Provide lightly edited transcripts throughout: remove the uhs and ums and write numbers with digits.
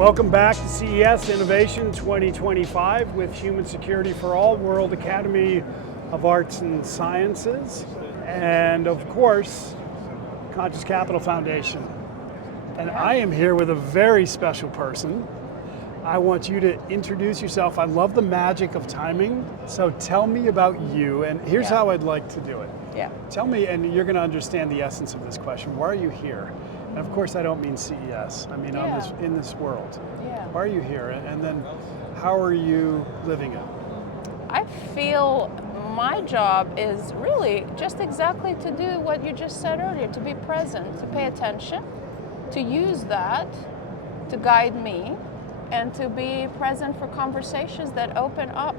Welcome back to CES Innovation 2025 with Human Security for All, World Academy of Arts and Sciences, and of course, Conscious Capital Foundation. And I am here with a very special person. I want you to introduce yourself. I love the magic of timing, so tell me about you, and here's how I'd like to do it. Tell me, and you're going to understand the essence of this question, why are you here? And of course I don't mean CES, I mean in this world. Why are you here, and then how are you living it? I feel my job is really just exactly to do what you just said earlier, to be present, to pay attention, to use that to guide me, and to be present for conversations that open up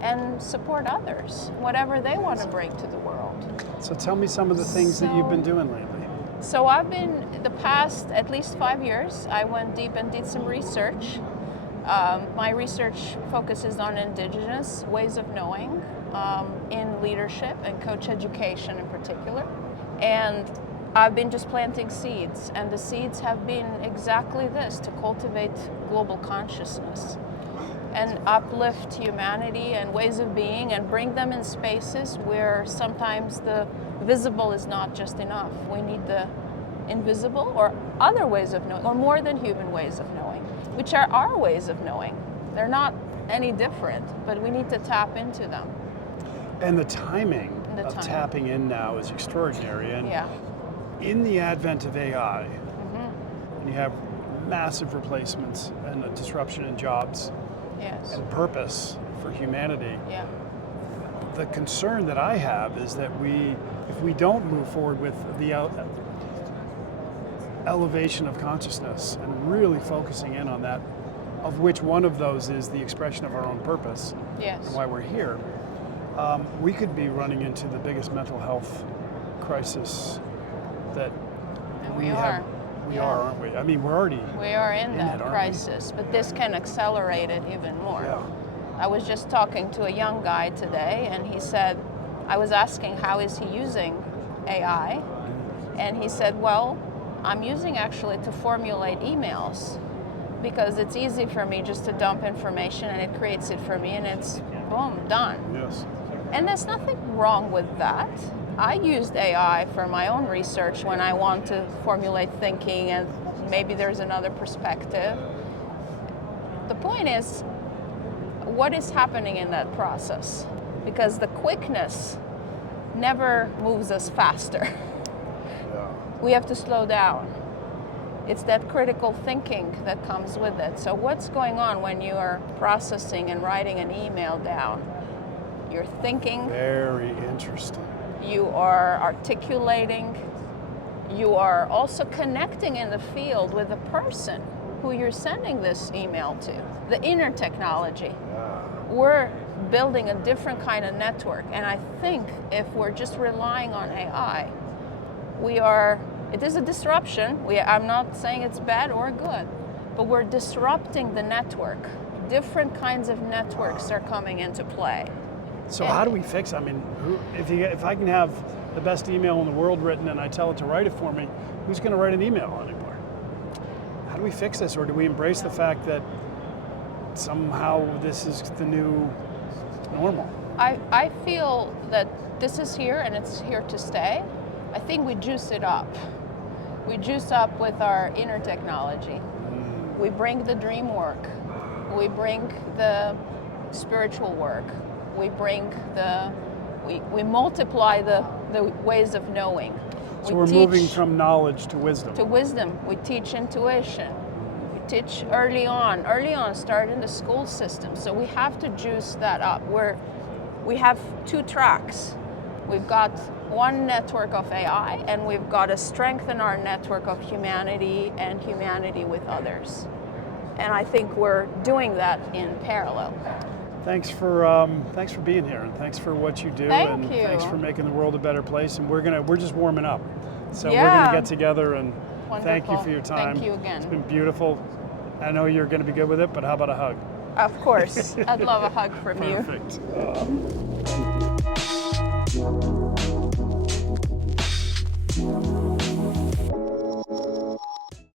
and support others, whatever they want to bring to the world. So tell me some of the things that you've been doing lately. So I've been, the past at least 5 years, I went deep and did some research. My research focuses on indigenous ways of knowing in leadership and coach education in particular. And I've been just planting seeds, and the seeds have been exactly this, to cultivate global consciousness and uplift humanity and ways of being and bring them in spaces where sometimes the visible is not just enough. We need the invisible or other ways of knowing, or more than human ways of knowing, which are our ways of knowing. They're not any different, but we need to tap into them. And the timing of tapping in now is extraordinary. And in the advent of AI, and you have massive replacements and a disruption in jobs and purpose for humanity, the concern that I have is that if we don't move forward with the elevation of consciousness and really focusing in on that, of which one of those is the expression of our own purpose and why we're here, we could be running into the biggest mental health crisis that we are, aren't we? I mean, we are in that crisis, but this can accelerate it even more. I was just talking to a young guy today, and he said, I was asking how is he using AI, and he said, well, I'm using actually to formulate emails, because it's easy for me just to dump information and it creates it for me, and it's boom, done. And there's nothing wrong with that. I used AI for my own research when I want to formulate thinking and maybe there's another perspective. The point is, what is happening in that process? Because the quickness never moves us faster. We have to slow down. It's that critical thinking that comes with it. So what's going on when you are processing and writing an email down? You're thinking. Very interesting. You are articulating. You are also connecting in the field with the person who you're sending this email to. The inner technology. We're building a different kind of network. And I think if we're just relying on AI, it is a disruption. I'm not saying it's bad or good, but we're disrupting the network. Different kinds of networks are coming into play. So how do we fix it? I mean, if I can have the best email in the world written and I tell it to write it for me, who's going to write an email anymore? How do we fix this? Or do we embrace the fact that somehow this is the new normal? I feel that this is here and it's here to stay. I think we juice it up. We juice up with our inner technology. We bring the dream work. We bring the spiritual work. We multiply the ways of knowing. So we're moving from knowledge to wisdom. To wisdom. We teach intuition. We teach early on. Start in the school system. So we have to juice that up. We have two tracks. We've got one network of AI, and we've got to strengthen our network of humanity and humanity with others. And I think we're doing that in parallel. Thanks for being here, and thanks for what you do, thanks for making the world a better place. And we're just warming up, so we're going to get together. And thank you for your time. Thank you again. It's been beautiful. I know you're going to be good with it, but how about a hug? Of course, I'd love a hug from you. Perfect.